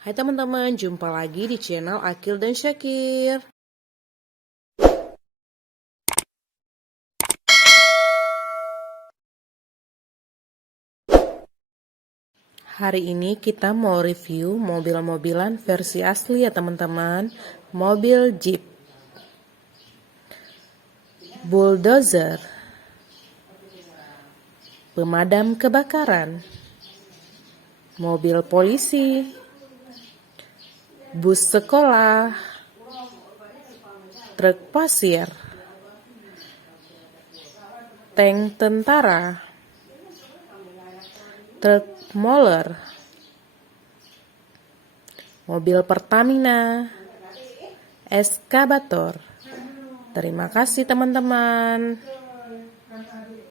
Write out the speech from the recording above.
Hai teman-teman, jumpa lagi di channel Akil dan Syakir. Hari ini kita mau review mobil-mobilan versi asli ya teman-teman. Mobil Jeep, bulldozer, pemadam kebakaran, mobil polisi, bus sekolah, truk pasir, tank tentara, truk moler, mobil Pertamina, eskavator. Terima kasih teman-teman.